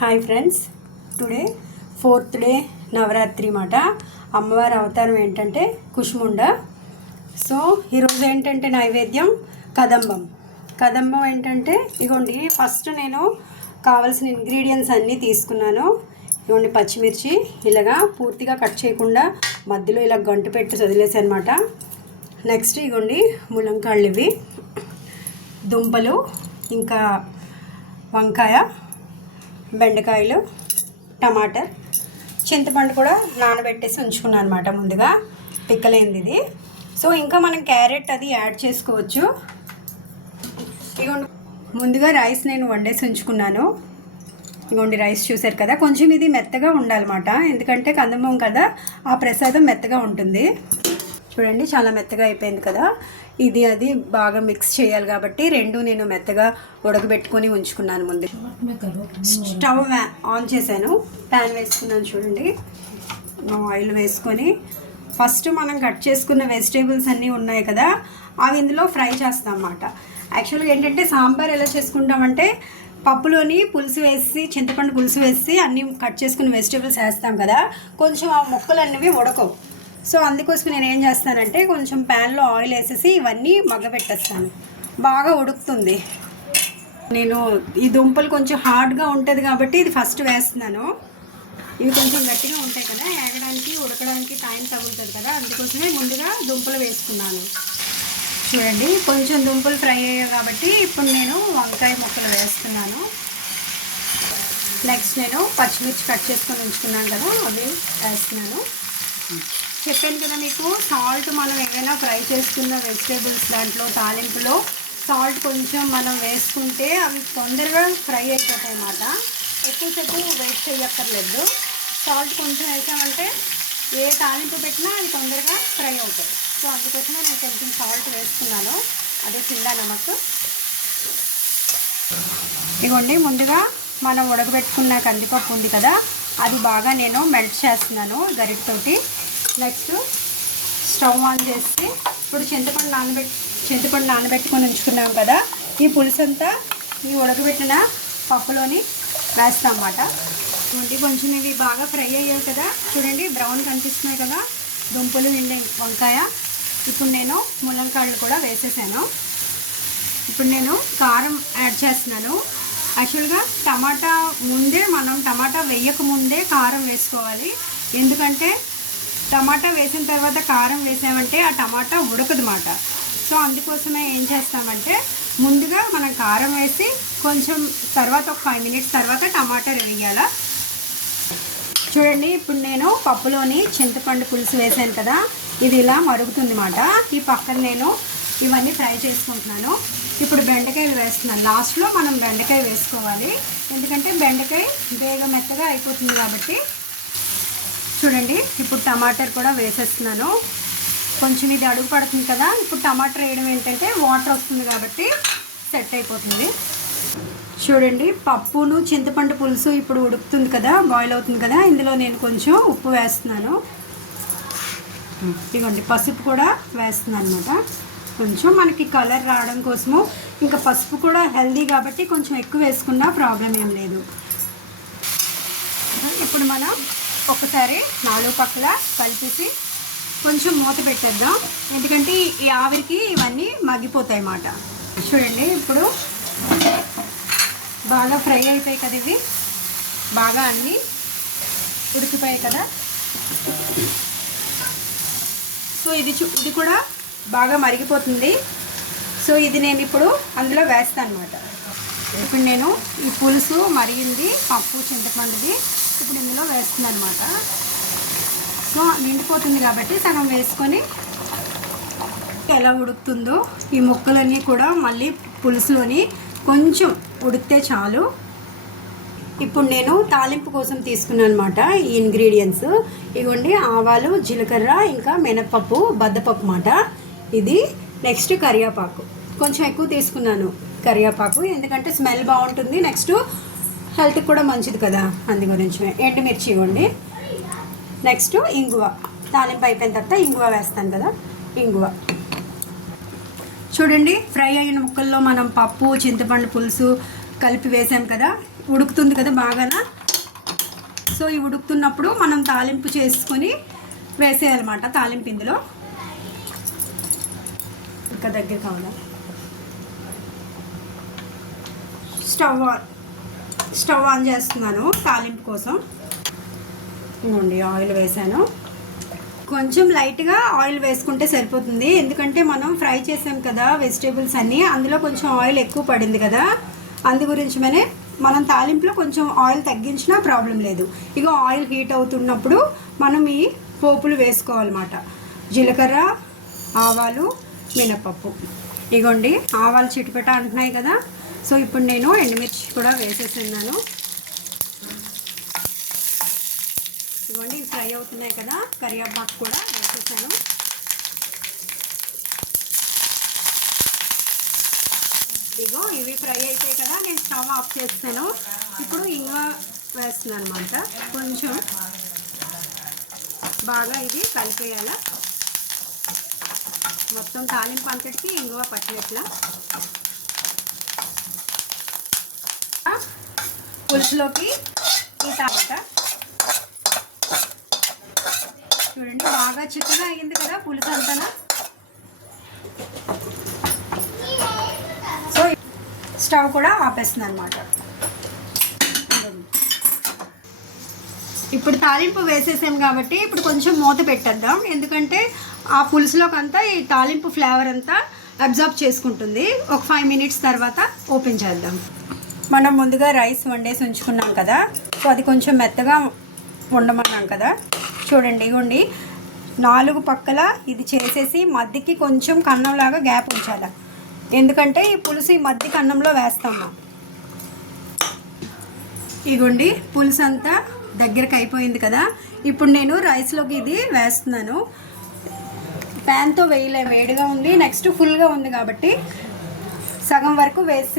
Hi friends, today 4th day Navratri మాట. అమ్మవారి అవతారం ఏంటంటే కుష్ముండ. సో ఈరోజు ఏంటంటే నైవేద్యం కదంబం ఏంటంటే ఇగోండి. ఫస్ట్ నేను కావాల్సిన ఇంగ్రీడియంట్స్ అన్నీ తీసుకున్నాను. ఇగోండి పచ్చిమిర్చి ఇలాగా పూర్తిగా కట్ చేయకుండా మధ్యలో ఇలా గంటు పెట్టి వదిలేసి అనమాట. నెక్స్ట్ ఇగోండి ములంకాళ్ళు, ఇవి దుంపలు, ఇంకా వంకాయ, బెండకాయలు, టమాటర్, చింతపండు కూడా నానబెట్టేసి ఉంచుకున్నాను అనమాట ముందుగా, పిక్కలేంది ఇది. సో ఇంకా మనం క్యారెట్ అది యాడ్ చేసుకోవచ్చు. ఇగోండి ముందుగా రైస్ నేను వండేసి ఉంచుకున్నాను. ఇగోండి రైస్ చూసారు కదా, కొంచెం ఇది మెత్తగా ఉండాలన్నమాట, ఎందుకంటే కందమం కదా, ఆ ప్రసాదం మెత్తగా ఉంటుంది. చూడండి చాలా మెత్తగా అయిపోయింది కదా. ఇది అది బాగా మిక్స్ చేయాలి కాబట్టి రెండు నేను మెత్తగా ఉడకబెట్టుకొని ఉంచుకున్నాను. ముందు స్టవ్ ఆన్ చేశాను, ప్యాన్ వేసుకున్నాను. చూడండి ఆయిల్ వేసుకొని ఫస్ట్ మనం కట్ చేసుకున్న వెజిటేబుల్స్ అన్నీ ఉన్నాయి కదా, అవి ఇందులో ఫ్రై చేస్తాం అన్నమాట. యాక్చువల్గా ఏంటంటే సాంబార్ ఎలా చేసుకుంటామంటే పప్పులోని పులుసు వేసి, చింతపండు పులుసు వేసి అన్నీ కట్ చేసుకున్న వెజిటేబుల్స్ వేస్తాం కదా, కొంచెం ఆ ముక్కలు అనేవి ఉడకవు. సో అందుకోసం నేను ఏం చేస్తానంటే కొంచెం ప్యాన్లో ఆయిల్ వేసేసి ఇవన్నీ మగ్గబెట్టేస్తాను, బాగా ఉడుకుతుంది. నేను ఈ దుంపలు కొంచెం హార్డ్గా ఉంటుంది కాబట్టి ఇది ఫస్ట్ వేస్తున్నాను. ఇవి కొంచెం గట్టిగా ఉంటాయి కదా, ఏగడానికి ఉడకడానికి టైం తగులుతుంది కదా, అందుకోసమే ముందుగా దుంపలు వేసుకున్నాను. చూడండి కొంచెం దుంపలు ఫ్రై అయ్యాయి కాబట్టి ఇప్పుడు నేను వంకాయ ముక్కలు వేస్తున్నాను. నెక్స్ట్ నేను పచ్చిమిర్చి కట్ చేసుకొని ఉంచుకున్నాను కదా, అవి వేస్తున్నాను. చెప్పాను కదా మీకు, సాల్ట్ మనం ఏమైనా ఫ్రై చేసుకున్న వెజిటేబుల్స్ దాంట్లో తాలింపులో సాల్ట్ కొంచెం మనం వేసుకుంటే అవి తొందరగా ఫ్రై అయిపోతాయి అన్నమాట. ఎక్కువసేపు వెయిట్ చేయక్కర్లేదు. సాల్ట్ కొంచెం వేసామంటే ఏ తాలింపు పెట్టినా అది తొందరగా ఫ్రై అవుతాయి. సో అందుకోసమే నేను కొంచెం సాల్ట్ వేసుకున్నాను, అదే సిండా నమక్. ఇదిగోండి ముందుగా మనం ఉడకబెట్టుకున్న కందిపప్పు ఉంది కదా, అది బాగా నేను మెల్ట్ చేస్తున్నాను గరిటతోటి. నెక్స్ట్ స్టవ్ ఆన్ చేసి ఇప్పుడు చింతపండు నానబెట్టుకొని ఉంచుకున్నాం కదా, ఈ పులుసు అంతా ఈ ఉడకబెట్టిన పప్పులోని వేస్తాం అన్నమాట. కొంచెం ఇవి బాగా ఫ్రై అయ్యాయి కదా, చూడండి బ్రౌన్ కనిపిస్తున్నాయి కదా దుంపలు, వంకాయ. ఇప్పుడు నేను ములంకాళ్ళు కూడా వేసేసాను. ఇప్పుడు నేను కారం యాడ్ చేస్తున్నాను. యాక్చువల్గా టమాటా వేయక ముందే కారం వేసుకోవాలి, ఎందుకంటే టమాటా వేసిన తర్వాత కారం వేసామంటే ఆ టమాటా ఉడకదన్నమాట. సో అందుకోసమే ఏం చేస్తామంటే ముందుగా మనం కారం వేసి కొంచెం తర్వాత ఒక 5 minutes తర్వాత టమాటా వేయాల. చూడండి ఇప్పుడు నేను పప్పులోని చింతపండు పులుసు వేసాను కదా, ఇది ఇలా మరుగుతుంది అన్నమాట. ఈ పక్కన నేను ఇవన్నీ ఫ్రై చేసుకుంటున్నాను. ఇప్పుడు బెండకాయలు వేస్తున్నాను. లాస్ట్లో మనం బెండకాయ వేసుకోవాలి, ఎందుకంటే బెండకాయ వేగ మెత్తగా అయిపోతుంది కాబట్టి. చూడండి ఇప్పుడు టమాటర్ కూడా వేసేస్తున్నాను. కొంచెం ఇది అడుగు పడుతుంది కదా, ఇప్పుడు టమాటర్ వేయడం ఏంటంటే వాటర్ వస్తుంది కాబట్టి సెట్ అయిపోతుంది. చూడండి పప్పును చింతపండు పులుసు ఇప్పుడు ఉడుకుతుంది కదా, బాయిల్ అవుతుంది కదా, ఇందులో నేను కొంచెం ఉప్పు వేస్తున్నాను. ఇదిగోండి పసుపు కూడా వేస్తున్నాను అనమాట, కొంచెం మనకి కలర్ రావడం కోసము. ఇంకా పసుపు కూడా హెల్దీ కాబట్టి కొంచెం ఎక్కువ వేసుకున్నా ప్రాబ్లం ఏం లేదు. ఇప్పుడు మనం ఒకసారి 4 పక్కల కలిపేసి కొంచెం మూత పెట్టేద్దాం, ఎందుకంటే ఈ ఆవిరికి ఇవన్నీ మగ్గిపోతాయి అన్నమాట. చూడండి ఇప్పుడు బాగా ఫ్రై అయిపోయాయి కదా, ఇవి బాగా అన్నీ ఉడికిపోయాయి కదా. సో ఇది కూడా బాగా మరిగిపోతుంది. సో ఇది నేను ఇప్పుడు అందులో వేస్తాను అన్నమాట. ఇప్పుడు నేను ఈ పులుసు మరిగింది, పప్పు చింతపండుది ఇప్పుడు ఇందులో వేస్తున్నాను అనమాట. సో నిండిపోతుంది కాబట్టి సగం వేసుకొని ఎలా ఉడుకుతుందో ఈ ముక్కలన్నీ కూడా మళ్ళీ పులుసులోని కొంచెం ఉడికితే చాలు. ఇప్పుడు నేను తాలింపు కోసం తీసుకున్నాను అనమాట ఈ ఇంగ్రీడియంట్స్. ఇగోండి ఆవాలు, జీలకర్ర, ఇంకా మినప్పప్పు, బద్దపప్పు మాట ఇది. నెక్స్ట్ కరివేపాకు కొంచెం ఎక్కువ తీసుకున్నాను, కరివేపాకు ఎందుకంటే స్మెల్ బాగుంటుంది, నెక్స్ట్ హెల్త్కి కూడా మంచిది కదా, అందు గురించి. ఎండుమిర్చి ఇవ్వండి. నెక్స్ట్ ఇంగువ, తాలింపు అయిపోయిన తర్వాత ఇంగువ వేస్తాను కదా, ఇంగువ. చూడండి ఫ్రై అయిన ముక్కల్లో మనం పప్పు చింతపండు పులుసు కలిపి వేసాం కదా, ఉడుకుతుంది కదా బాగానా. సో ఈ ఉడుకుతున్నప్పుడు మనం తాలింపు చేసుకొని వేసేయాలన్నమాట. తాలింపు ఇందులో ఇంకా దగ్గర కావాలా. స్టవ్ ఆన్ చేస్తున్నాను తాలింపు కోసం. ఇదిగోండి ఆయిల్ వేసాను. కొంచెం లైట్గా ఆయిల్ వేసుకుంటే సరిపోతుంది, ఎందుకంటే మనం ఫ్రై చేసాం కదా వెజిటేబుల్స్ అన్నీ, అందులో కొంచెం ఆయిల్ ఎక్కువ పడింది కదా, అందు గురించినే మనం తాలింపులో కొంచెం ఆయిల్ తగ్గించినా ప్రాబ్లం లేదు. ఇక ఆయిల్ హీట్ అవుతున్నప్పుడు మనం ఈ పోపులు వేసుకోవాలన్నమాట. జీలకర్ర, ఆవాలు, మినపప్పు. ఇగోండి ఆవాలు చిటిపెట అంటున్నాయి కదా. సో ఇప్పుడు నేను ఎండుమిర్చి కూడా వేసేస్తున్నాను. ఇదిగోండి ఫ్రై అవుతున్నాయి కదా, కరివేపాకు కూడా వేసేసాను. ఇదిగో ఇవి ఫ్రై అయితాయి కదా, నేను స్టవ్ ఆఫ్ చేస్తాను. ఇప్పుడు ఇంగువ వేస్తున్నాను అనమాట. కొంచెం బాగా ఇది కలిపేయాల, మొత్తం తాలింపు అంతటికి ఇంగువ పట్టినట్లా. పులుసులోకి ఈ తాలింపు చూడండి బాగా చిక్కగా అయ్యింది కదా పులుసు అంతా. సో స్టవ్ కూడా ఆపేస్తుంది అనమాట. ఇప్పుడు తాలింపు వేసేసాం కాబట్టి ఇప్పుడు కొంచెం మూత పెట్టేద్దాం, ఎందుకంటే ఆ పులుసులోకి అంతా ఈ తాలింపు ఫ్లేవర్ అంతా అబ్జర్వ్ చేసుకుంటుంది. ఒక 5 మినిట్స్ తర్వాత ఓపెన్ చేద్దాం. మనం ముందుగా రైస్ వండేసి ఉంచుకున్నాం కదా, సో అది కొంచెం మెత్తగా వండమన్నాం కదా. చూడండి ఇగోండి 4 పక్కల ఇది చేసేసి మధ్యకి కొంచెం కన్నంలాగా గ్యాప్ ఉంచాలి, ఎందుకంటే ఈ పులుసు ఈ మధ్య కన్నంలో వేస్తాము. ఇగోండి పులుసు అంతా దగ్గరకు అయిపోయింది కదా. ఇప్పుడు నేను రైస్లోకి ఇది వేస్తున్నాను. ప్యాన్తో వేయలే, వేడిగా ఉంది, నెక్స్ట్ ఫుల్గా ఉంది కాబట్టి సగం వరకు వేసి